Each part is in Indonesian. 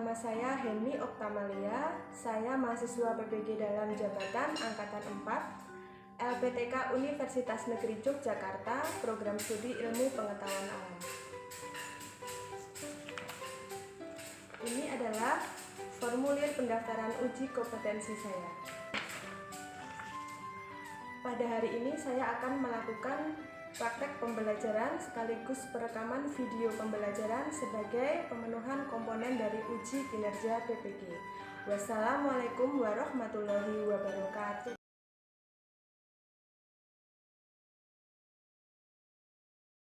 Nama saya Heni Oktamalia, saya mahasiswa PPG dalam jabatan Angkatan 4, LPTK Universitas Negeri Yogyakarta, Program Studi Ilmu Pengetahuan Alam. Ini adalah formulir pendaftaran uji kompetensi saya. Pada hari ini saya akan melakukan praktek pembelajaran sekaligus perekaman video pembelajaran sebagai pemenuhan komponen dari uji kinerja PPG. Wassalamualaikum warahmatullahi wabarakatuh.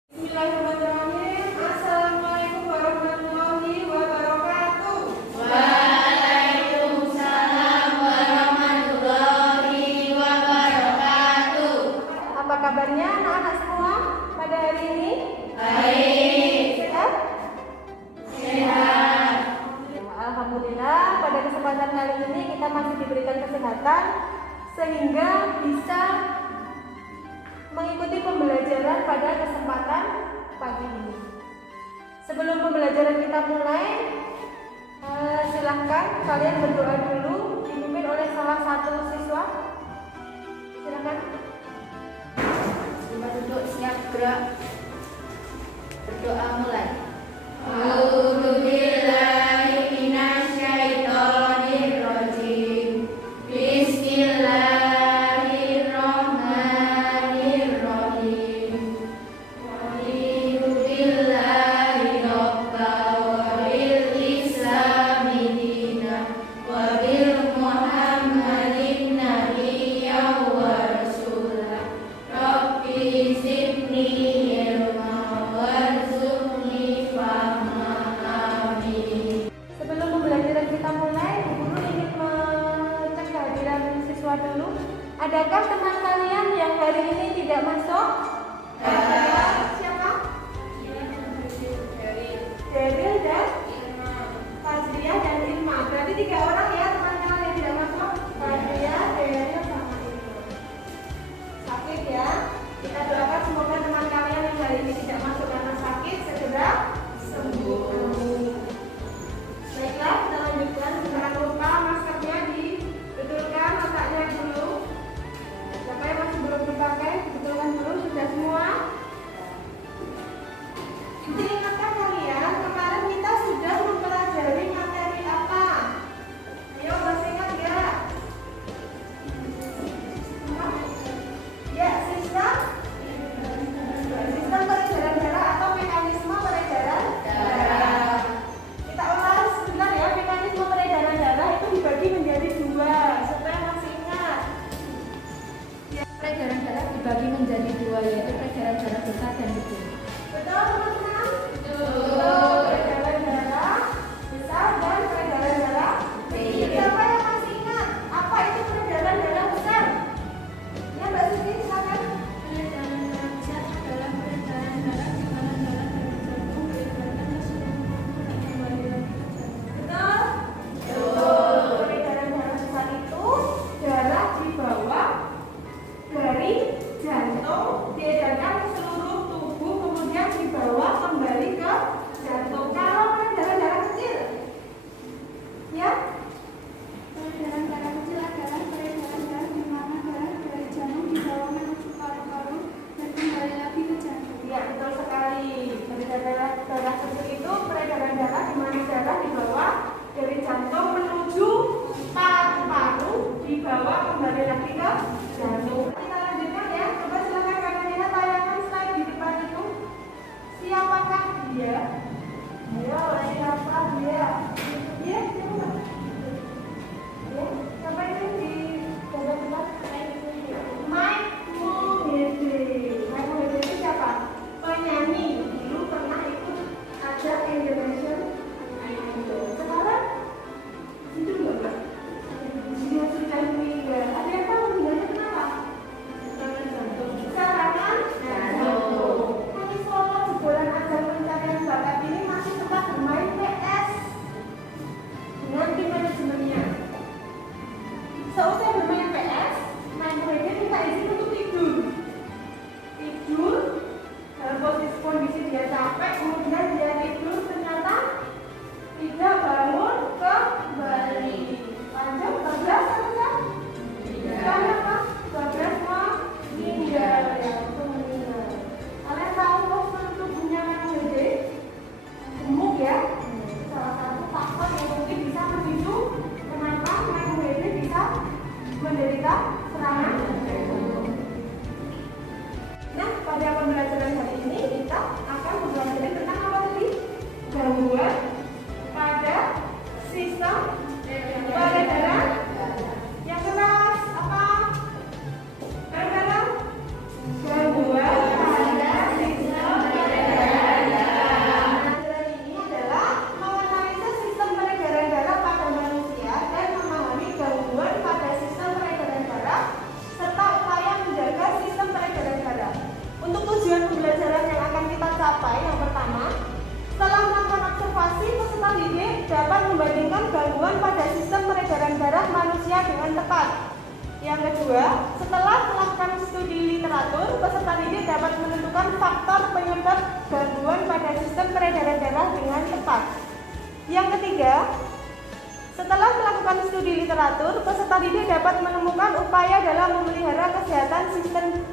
Bismillahirrahmanirrahim. Assalamualaikum warahmatullahi wabarakatuh. Waalaikumsalam warahmatullahi wabarakatuh. Apa kabarnya anak-anak semua pada hari ini? Baik. Sehat? Sehat. Alhamdulillah, pada kesempatan kali ini kita masih diberikan kesehatan sehingga bisa mengikuti pembelajaran pada kesempatan pagi ini. Sebelum pembelajaran kita mulai, silahkan kalian berdoa dulu dipimpin oleh salah satu siswa. Silahkan. Coba duduk, siap gerak. Berdoa mulai. A'udzubillahiminasyaitonirrajim. Bismillahirrahmanirrahim. Raditu billahi rabba wa bil islami dina wa bil muhammadin nabiyya wa rasulah. Rabbi zidni ilma warzuqni fahma. Amin. Sebelum pembelajaran kita mulai, guru ingin mengecek kehadiran siswa dulu. Adakah teman kalian yang hari ini tidak masuk? Siapa? Daryl dan Fazlia dan Irma. Berarti 3 orang ya teman-teman yang tidak masuk. Fazlia, Daryl sama Irma. Sakit ya. Kita doakan semoga teman kalian yang hari ini tidak masuk karena sakit segera sembuh. Baiklah, kita lanjutkan. Jangan lupa maskernya dibetulkan letaknya dulu. Siapa yang masih belum dipakai, dibetulkan dulu. Sudah semua? Ingatkan kalian, kemarin kita sudah mempelajari materi apa? Ayo menderita serangan. Nah, pada pembelajaran hari ini kita akan mempelajari tentang apa tadi? Gangguan pada sistem peredaran yang keras. Apa? Bareng-bareng. Gangguan pada sistem peredaran darah. Pelajaran ini adalah menganalisis sistem peredaran darah pada manusia dan memahami gangguan pada sistem peredaran darah serta upaya menjaga sistem peredaran darah. Untuk tujuan pembelajaran yang akan kita capai, yang pertama, setelah melakukan observasi, peserta didik dapat membandingkan gangguan pada sistem peredaran darah manusia dengan tepat. Yang kedua, setelah melakukan studi literatur, peserta didik dapat menentukan faktor penyebab gangguan pada sistem peredaran darah dengan tepat. Yang ketiga, setelah melakukan studi literatur, peserta didik dapat menemukan upaya dalam memelihara kesehatan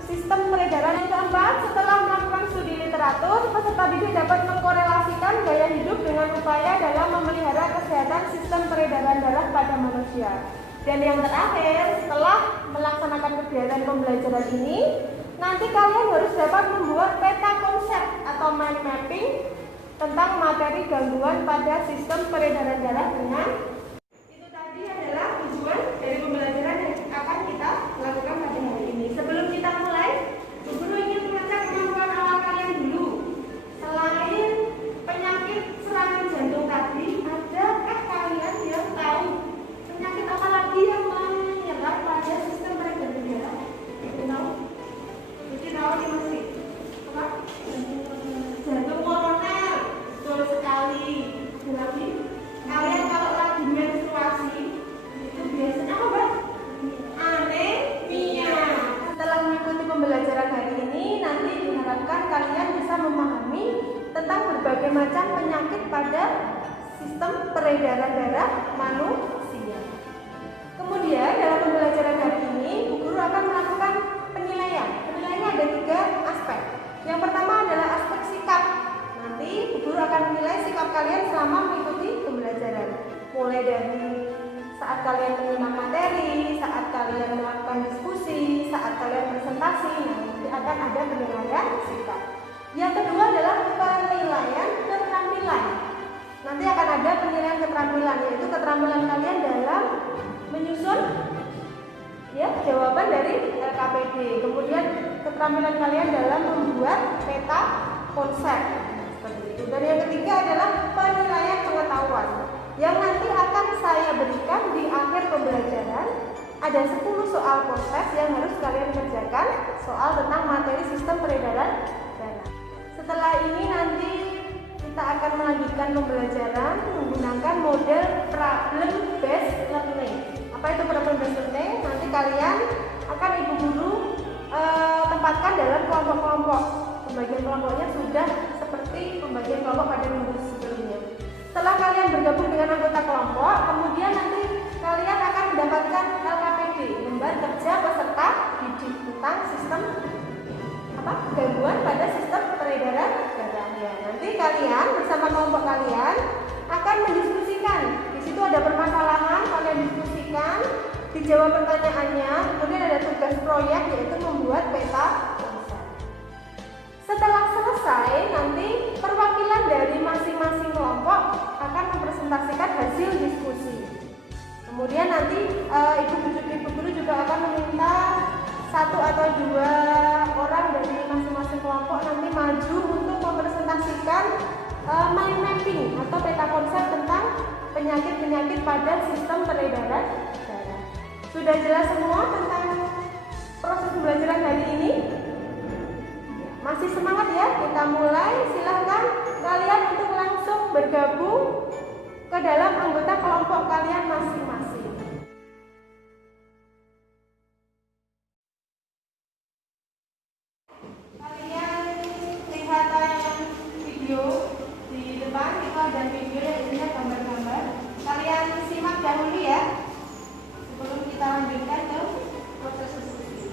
sistem peredaran. Yang keempat, setelah melakukan studi literatur, peserta didik dapat mengkorelasikan gaya hidup dengan upaya dalam memelihara kesehatan sistem peredaran darah pada manusia. Dan yang terakhir, setelah melaksanakan kegiatan pembelajaran ini, nanti kalian harus dapat membuat peta konsep atau mind mapping tentang materi gangguan pada sistem peredaran darah dengan adalah tujuan dari pembelajaran yang akan kita lakukan pada hari ini. Sebelum kita mulai, Bu Guru ingin mengecek kemampuan awal kalian dulu. Selain penyakit serangan jantung tadi, adakah kalian yang tahu penyakit apa lagi yang menyerang pada sistem peredaran darah? Tahu? Jadi tahu nih masih apa? Jantung koroner, betul sekali. Ada lagi? Kalian kalau lagi menstruasi biasanya apa, Mbak? Anemia. Setelah mengikuti pembelajaran hari ini, nanti diharapkan kalian bisa memahami tentang berbagai macam penyakit pada sistem peredaran darah manusia. Kemudian dalam pembelajaran hari ini, Bu Guru akan melakukan penilaian. Penilaiannya ada 3 aspek. Yang pertama adalah aspek sikap. Nanti Bu Guru akan menilai sikap kalian selama mengikuti pembelajaran. Mulai dari saat kalian menyimak materi, saat kalian melakukan diskusi, saat kalian presentasi, nanti akan ada penilaian sikap. Yang kedua adalah penilaian keterampilan. Nanti akan ada penilaian keterampilan, yaitu keterampilan kalian dalam menyusun jawaban dari LKPD. Kemudian keterampilan kalian dalam membuat peta konsep seperti itu. Dan yang ketiga adalah penilaian pengetahuan, yang nanti akan saya berikan di akhir pembelajaran. Ada 10 soal proses yang harus kalian kerjakan, soal tentang materi sistem peredaran darah. Setelah ini nanti kita akan melanjutkan pembelajaran menggunakan model problem based learning. Apa itu problem based learning? Nanti kalian akan Ibu Guru tempatkan dalam kelompok-kelompok. Pembagian kelompoknya sudah seperti pembagian kelompok pada minggu sebelumnya. Setelah kalian bergabung dengan anggota kelompok, kemudian nanti kalian akan mendapatkan LKPD, lembar kerja peserta didik tentang sistem gangguan pada sistem peredaran darah. Nanti kalian bersama kelompok kalian akan mendiskusikan. Di situ ada permasalahan, kalian diskusikan, dijawab pertanyaannya, kemudian ada tugas proyek yaitu membuat peta konsep. Setelah selesai, nanti perwakilan dari masing-masing kelompok akan mempresentasikan hasil diskusi. Kemudian nanti Ibu Guru juga akan meminta 1 atau 2 orang dari masing-masing kelompok nanti maju untuk mempresentasikan mind mapping atau peta konsep tentang penyakit-penyakit pada sistem peredaran darah. Sudah jelas semua tentang proses pembelajaran hari ini? Masih semangat ya? Kita mulai. Silahkan kalian untuk langsung bergabung ke dalam anggota kelompok kalian masing-masing. Kalian lihat tayangan video di depan, itu ada video yang isinya gambar-gambar. Kalian simak dahulu ya, sebelum kita lanjutkan ke proses diskusi.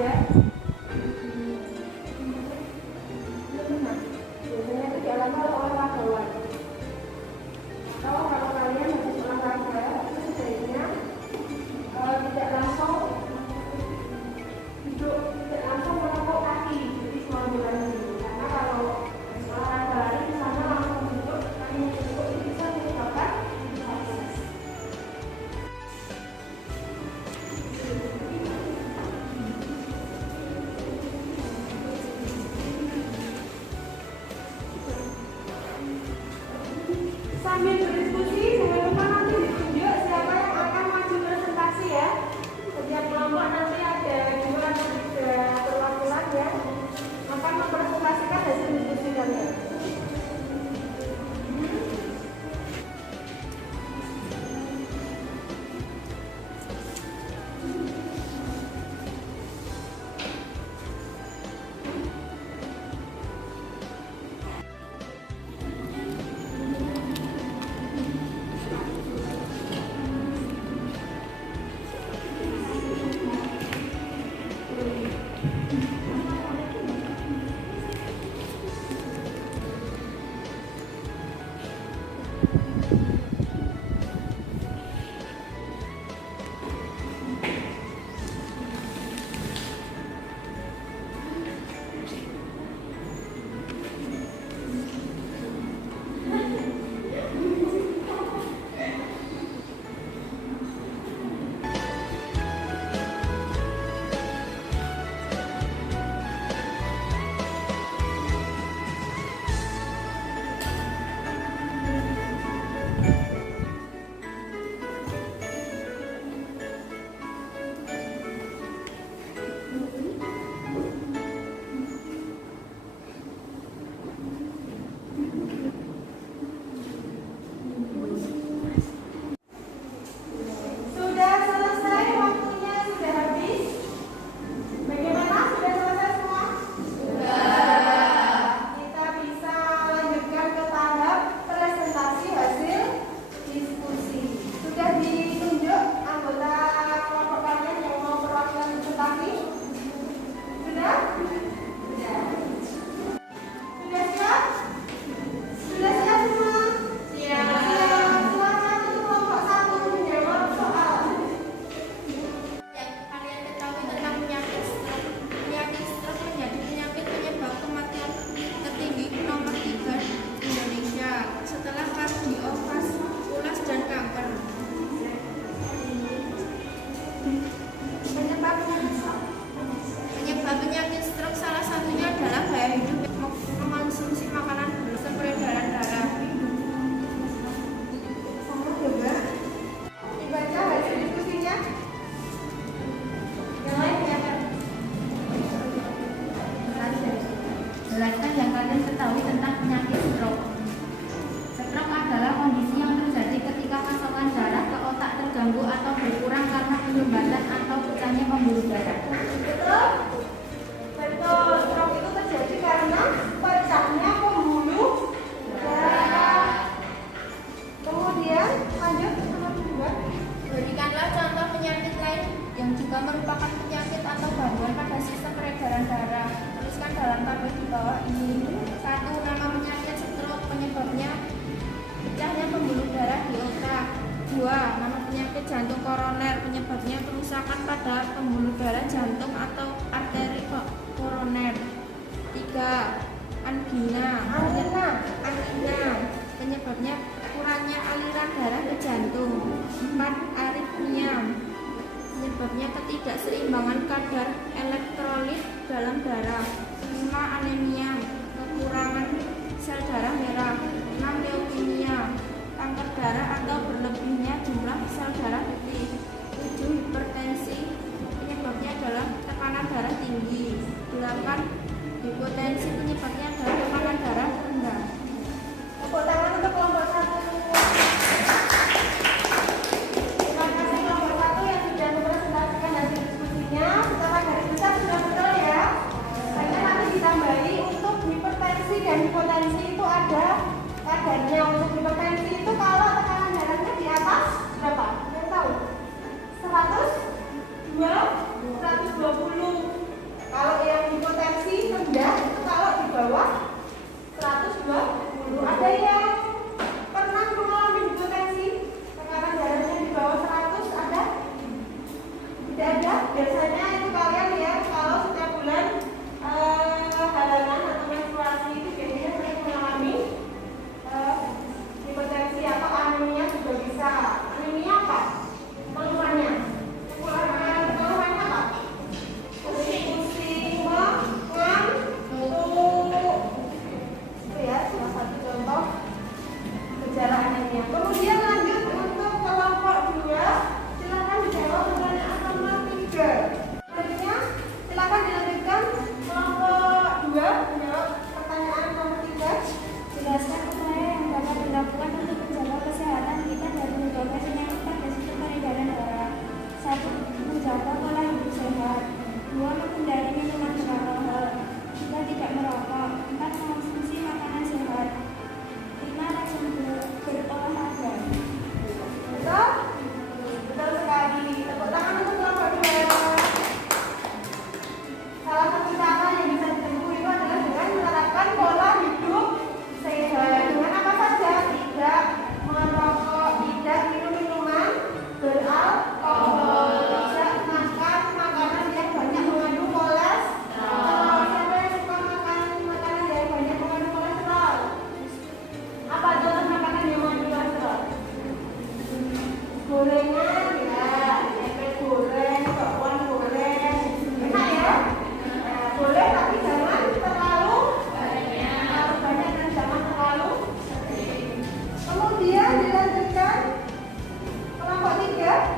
ada biasanya itu dialami oleh olahragawan. Kalau kalian habis olahraga itu sebaiknya tidak langsung duduk, tidak langsung menepuk kaki, jadi semua jalan dulu. Karena kalau olahraga lari misalnya langsung duduk, kakinya duduk, itu bisa menyebabkan diabetes. Sambil berdiskusi, jangan lupa nanti ditunjuk siapa yang akan maju presentasi ya. Setiap kelompok nanti ada 2 atau 3 perwakilan ya, akan mempresentasikan hasil diskusi kalian. Sudah selesai waktunya, sudah habis. Bagaimana? Sudah selesai semua? Sudah. Kita bisa lanjutkan ke tahap presentasi hasil diskusi. Sudah ditunjuk anggota kelompok kalian yang mau perwakilan presentasi? Sudah? Sudah. Sudah siap? Sudah siap semua? Siap. Silakan untuk kelompok 1 menjawab soal. Kalian ketahui tentang penyakit stroke. Penyakit stroke menjadi penyakit penyebab kematian tertinggi nomor 3 Indonesia setelah kardiovaskular dan kanker. Penyebab penyakit stroke salah satunya adalah gaya hidup yang mengkonsumsi makanan berlebihan, peredaran darah. Kamu juga dibaca hasil diskusinya. Yang lain kelihatan. Jelaskan yang kalian ketahui tentang penyakit stroke. Stroke adalah kondisi yang terjadi ketika pasokan darah ke otak terganggu atau berkurang karena penyumbatan atau pecahnya pembuluh darah. Betul? Betul. Stroke itu terjadi karena pecahnya pembuluh darah. Kemudian lanjut ke nomor 2. Berikanlah contoh penyakit lain yang juga merupakan penyakit atau gangguan pada sistem peredaran darah. Tuliskan dalam tabel di bawah ini. 1. Nama penyakit stroke, penyebabnya pecahnya pembuluh darah di otak. 2. Nama penyakit jantung koroner, penyebabnya kerusakan pada pembuluh darah jantung atau arteri koroner. 3. Angina, penyebabnya kurangnya aliran darah ke jantung. 4. Aritmia, penyebabnya ketidakseimbangan kadar elektrolit dalam darah. 5. Anemia, kekurangan sel darah merah. 6. Leukemia, kanker darah atau berlebihnya jumlah sel darah putih. 7. Hipertensi, penyebabnya adalah tekanan darah tinggi. 8. Hipotensi, penyebabnya adalah tekanan darah rendah. Tepuk tangan untuk kelompok 1. Terima kasih kelompok 1 yang sudah mempresentasikan hasil diskusinya. Secara garis besar sudah betul ya. Hanya nanti ditambahi untuk hipertensi dan hipotensi itu ada kadarnya. Untuk hipertensi itu kalau tekanan darah gorengan ya, tempe goreng, bakwan goreng, enak ya. Nah, boleh tapi jangan terlalu banyak dan jangan terlalu sering. Kemudian dilanjutkan kelompok 3.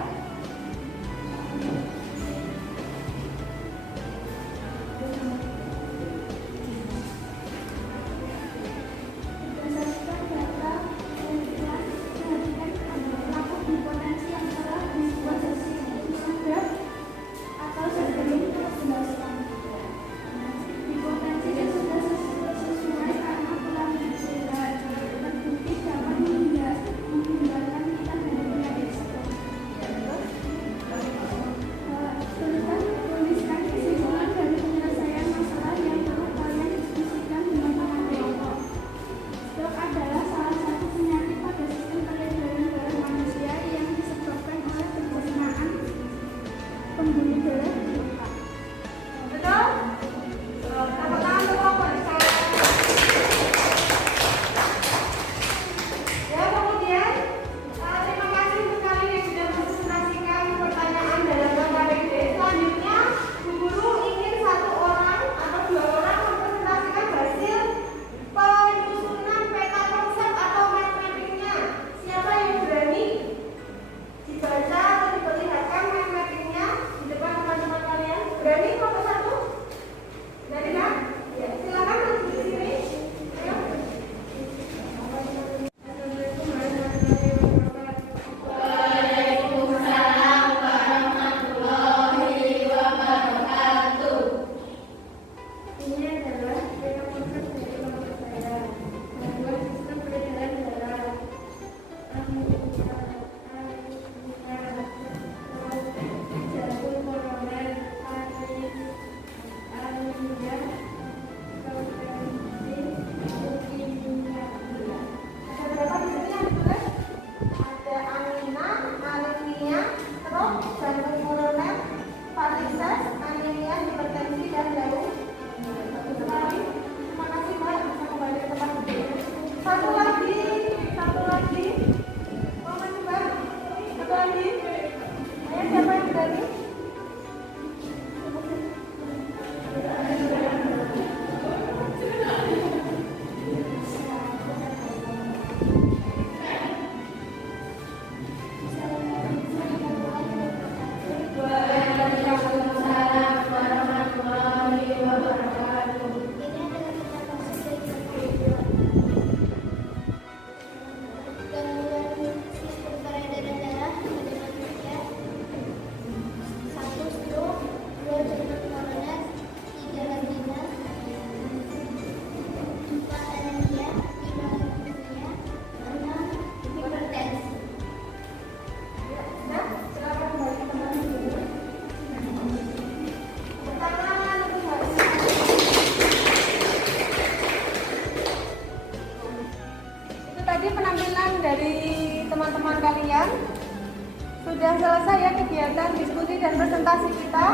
Sudah selesai ya kegiatan diskusi dan presentasi kita.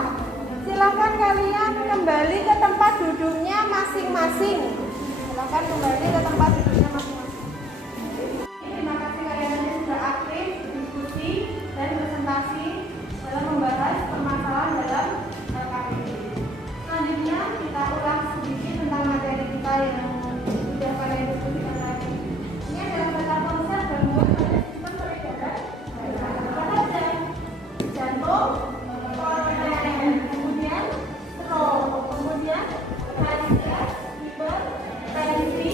Silakan kalian kembali ke tempat duduknya masing-masing. Silakan kembali ke tempat duduknya masing-masing. Terima kasih kalian yang sudah aktif diskusi dan presentasi dalam membahas permasalahan dalam LKPD. Selanjutnya kita ulang sedikit tentang materi kita yang sudah kalian diskusikan tadi. Ini adalah data konsep dan muat pada sistem peredaran jantung, koroner, kemudian stroke, kemudian kardiak, hipertensi,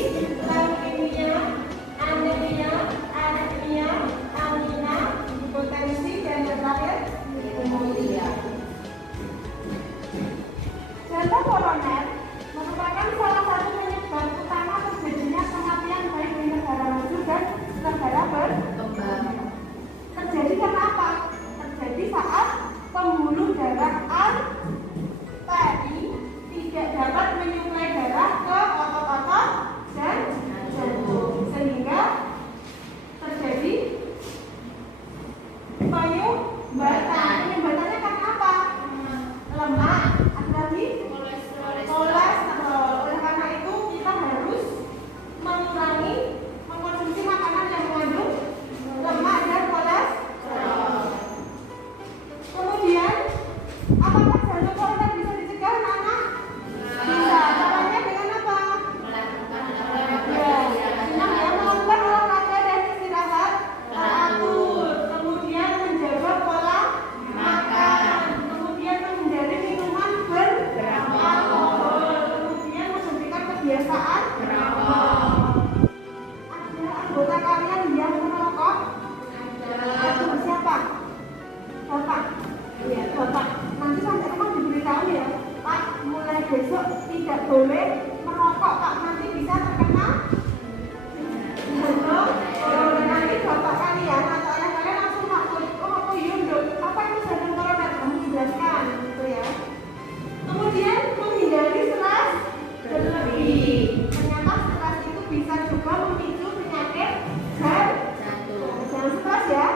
ya.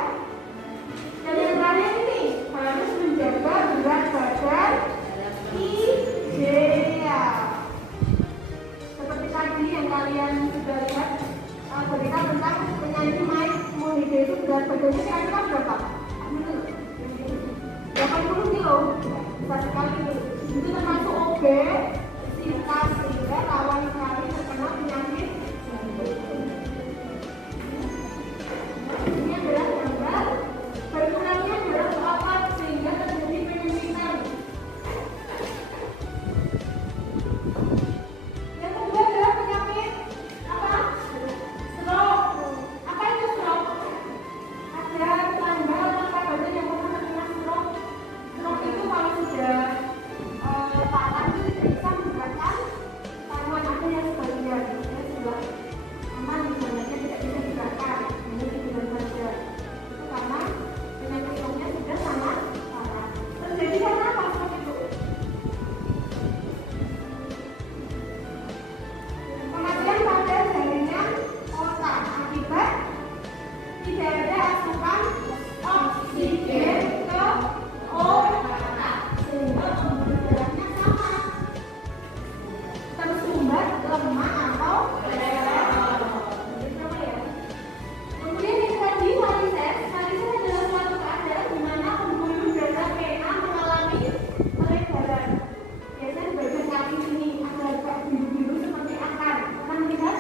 Dan yang terakhir ini harus menjaga berat badan ideal. Seperti tadi yang kalian sudah lihat berita tentang penyanyi Mike Mohede itu berat badannya kira-kira berapa? 80 kilo. Besar sekali itu termasuk obesitas sehingga rawan sekali terkena penyakit jantung. Ini adalah gambar berkurangnya darah otot sehingga terjadi penyempitan. Yang kedua adalah penyakit apa? Stroke. Apa itu stroke? Ada tanda rangka badan yang pernah terkena stroke. Stroke itu kalau sudah parah itu tidak bisa menggerakkan tangan ada yang sebagian, ya sebelah aman misalnya tidak bisa digerakkan, hanya tiduran saja. Itu karena penyakit stroke-nya sudah sangat parah. Terjadi karena apa stroke itu? Kematian pada jaringan otak akibat tidak ada asupan oksigen ke otak sehingga pembuluh darahnya sama tersumbat lemah atau lelah. Kemudian yang tadi varises adalah suatu keadaan di mana pembuluh darah vena mengalami pelebaran. Biasanya di bagian kaki sini ada kayak biru-biru seperti akar. Pernah melihat?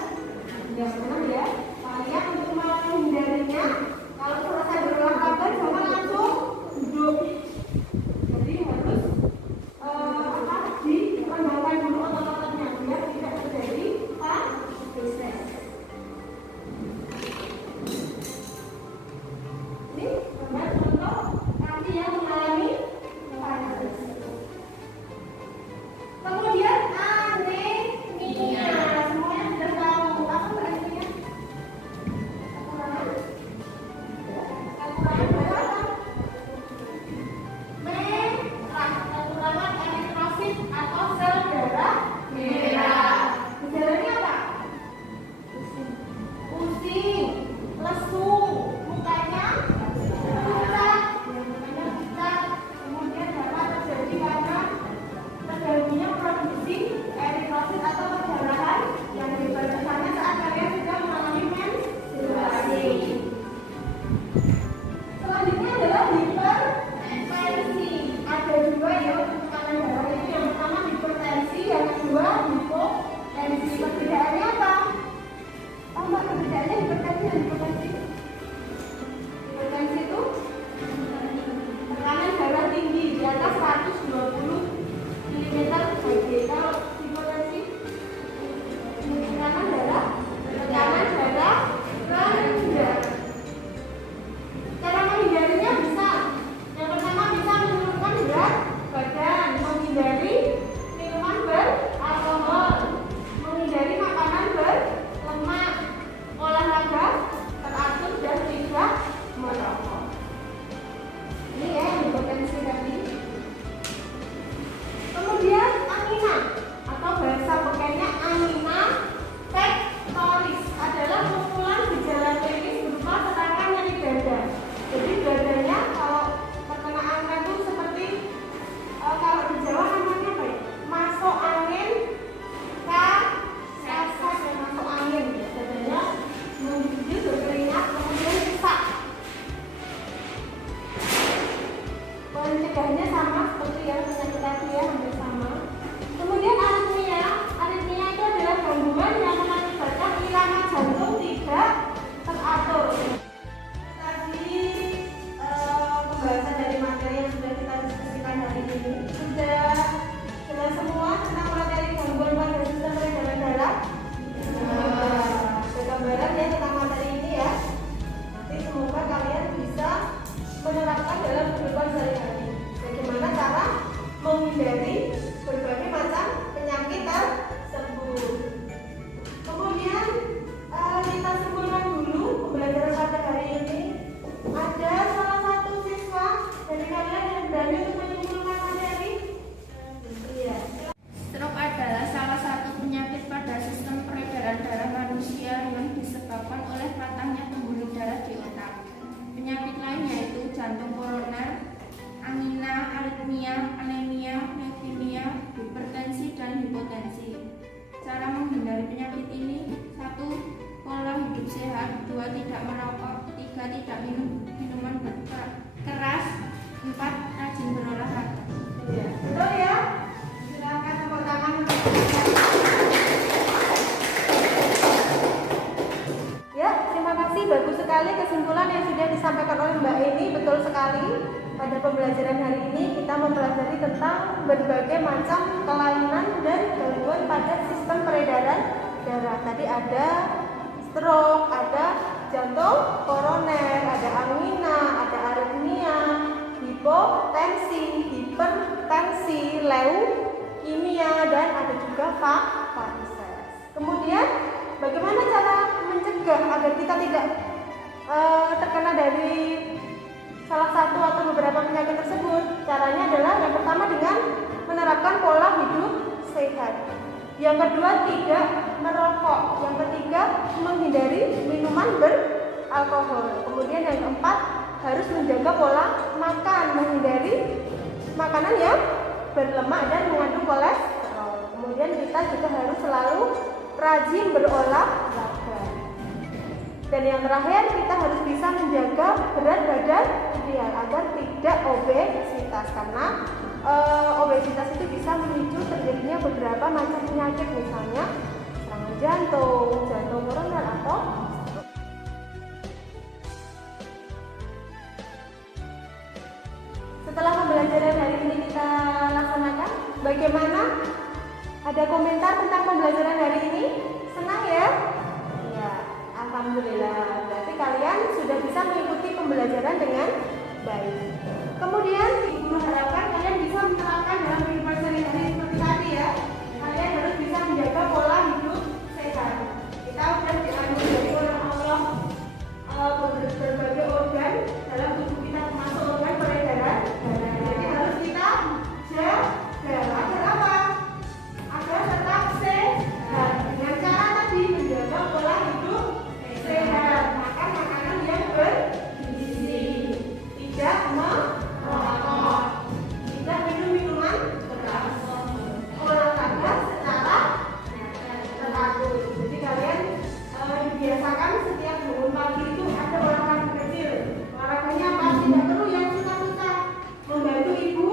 Ya pernah ya. Kalian untuk menghindarinya, kalau selesai berolahraga jangan langsung duduk. Jadi harus direnggangkan dulu otot-ototnya biar tidak terjadi varises. Ini gambar contoh kaki yang mengalami varises. Kemudian anemia. Semuanya sudah tahu apa anemia? Kekurangan darah. Merah, kekurangan eritrosit atau sel darah merah. Gejalanya apa? Pusing, lesu, mukanya pucat, kemudian dapat terjadi karena terganggunya produksi eritrosit atau perdarahan yang diperlukan saat kalian sudah mengalami menstruasi. Selanjutnya adalah hipertensi. Ada dua ya untuk tekanan darah itu. Yang pertama hipertensi, yang kedua hipotensi. Perbedaannya apa? Tambah perbedaannya hipertensi dan hipotensi. Hipertensi itu tekanan darah tinggi di atas 120 mm/Hg. Kalau hipotensi tekanan darah rendah. Cara menghindarinya bisa. Yang pertama bisa menurunkan berat badan, menghindari minuman beralkohol, menghindari makanan berlemak, olahraga teratur dan tidak merokok. Ini ya yang hipertensi tadi. Kemudian angina atau bahasa pekennya angina pectoris adalah kumpulan gejala klinis berupa serangan nyeri dada. Jadi dadanya kalau terkena angina itu seperti kalau di Jawa namanya apa ya? Masuk angin, sasak dan masuk angin. Dadanya menggigil, berkeringat, kemudian sesak. Pencegahannya sama seperti yang penyakit tadi ya, hampir sama. Kemudian aritmia. Aritmia itu adalah gangguan yang mengakibatkan irama jantung tidak teratur. Tadi pembahasan dari materi yang sudah kita diskusikan hari ini sudah jelas semua tentang materi gangguan pada sistem peredaran darah. Ada gambaran ya tentang materi ini ya. Nanti semoga kalian bisa menerapkan dalam kehidupan sehari-hari. Bagaimana cara menghindari berbagai macam penyakit tersebut. Kemudian kita simpulkan dulu pembelajaran pada hari ini. Ada salah satu siswa dari kalian yang berani untuk menyimpulkan materi? Iya. Stroke adalah salah satu penyakit pada sistem peredaran darah manusia yang disebabkan oleh patahnya pembuluh darah di otak. pada pembelajaran hari ini kita mempelajari tentang berbagai macam kelainan dan gangguan pada sistem peredaran darah. Tadi ada stroke, ada jantung koroner, ada angina, ada aritmia, hipotensi, hipertensi, leukemia, dan ada juga varises. Kemudian bagaimana cara mencegah agar kita tidak terkena dari salah satu atau beberapa penyakit tersebut? Caranya adalah yang pertama dengan menerapkan pola hidup sehat. Yang kedua, tidak merokok. Yang ketiga, menghindari minuman beralkohol. Kemudian yang keempat, harus menjaga pola makan, menghindari makanan yang berlemak dan mengandung kolesterol. Kemudian kita juga harus selalu rajin berolahraga. Dan yang terakhir, kita harus bisa menjaga berat badan ideal agar tidak obesitas, karena obesitas itu bisa memicu terjadinya beberapa macam penyakit, misalnya serangan jantung, jantung koroner, atau stroke. Setelah pembelajaran hari ini kita laksanakan, bagaimana? Ada komentar tentang pembelajaran hari ini? Senang ya? Iya, alhamdulillah. Berarti kalian sudah bisa mengikuti pembelajaran dengan baik. Kemudian Ibu harapkan kalian bisa menerapkan dalam kehidupan sehari-hari seperti tadi ya. Kalian harus bisa menjaga pola hidup sehat. Kita sudah dianjurkan oleh Allah berbagai organ dalam tubuh kita, termasuk organ peredaran darah. Jadi harus kita jaga agar apa? Agar tetap sehat. Dengan cara tadi menjaga pola hidup sehat, makan makanan yang bergizi, tidak merokok, tidak minum minuman keras, olahraga secara teratur. Jadi kalian dibiasakan setiap bangun pagi itu ada olahraga kecil. Olahraganya apa? Tidak perlu yang susah-susah. Membantu ibu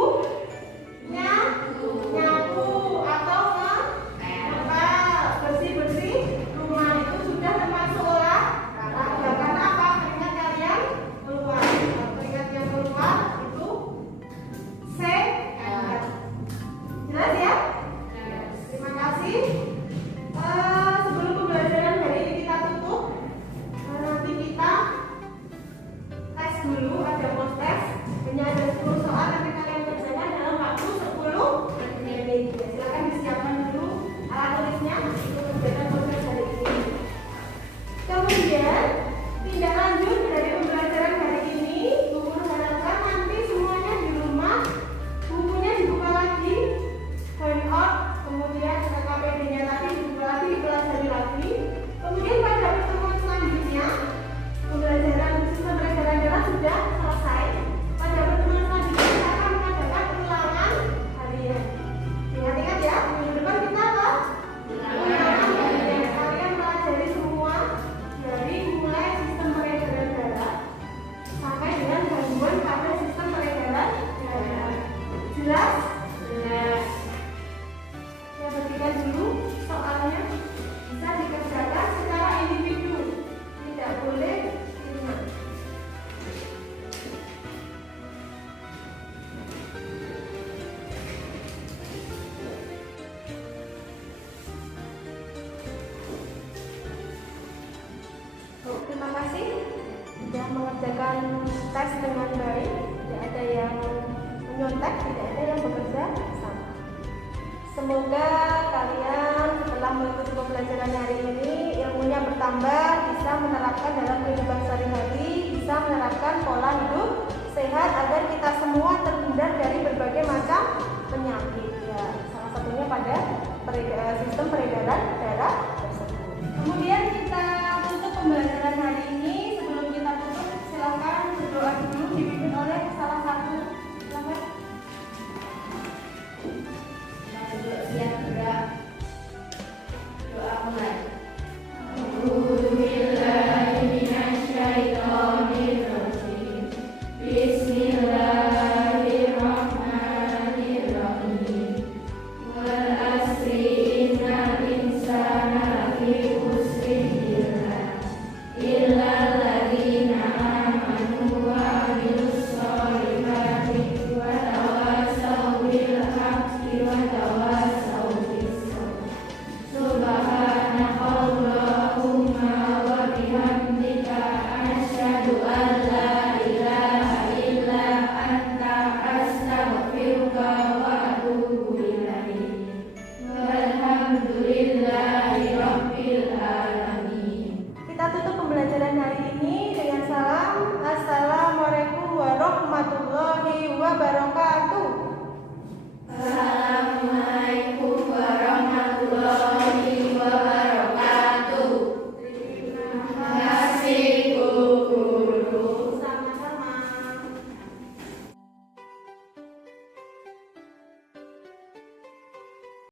nyapu atau ngepel, bersih-bersih rumah, itu sudah termasuk olahraga. Karena apa? Keringat kalian keluar. Keringat yang keluar itu sehat. Jelas ya? Terima kasih. Sebelum pembelajaran hari ini kita tutup, nanti kita tes dulu, ada post test. Hanya ada 10 soal, nanti kalian kerjakan dalam waktu 10 menit. Silakan disiapkan dulu alat tulisnya untuk kegiatan post test hari ini. Kemudian tindak lanjut dari pembelajaran hari ini, Ibu harapkan nanti semuanya di rumah bukunya dibuka lagi, handout, kemudian KKPD-nya tadi dibuka lagi, dipelajari lagi. Kemudian pada pertemuan selanjutnya, pembelajaran sistem peredaran darah sudah selesai. Pada pertemuan selanjutnya kita akan mengadakan ulangan harian. Ingat-ingat ya, minggu depan kita apa? Ulangan harian. Kalian pelajari semua dari mulai sistem peredaran darah sampai dengan gangguan pada sistem peredaran darah. Jelas? Jelas. Saya berikan dulu soalnya, bisa dikerjakan secara individu, tidak boleh di rumah. Terima kasih sudah mengerjakan tes dengan baik, tidak ada yang menyontek, tidak ada yang bekerja sama. Semoga kalian setelah mengikuti pembelajaran hari ini ilmunya bertambah, bisa menerapkan dalam kehidupan sehari-hari, bisa menerapkan pola hidup sehat agar kita semua terhindar dari berbagai macam penyakit. Ya, salah satunya pada sistem peredaran darah tersebut. Kemudian kita tutup pembelajaran hari ini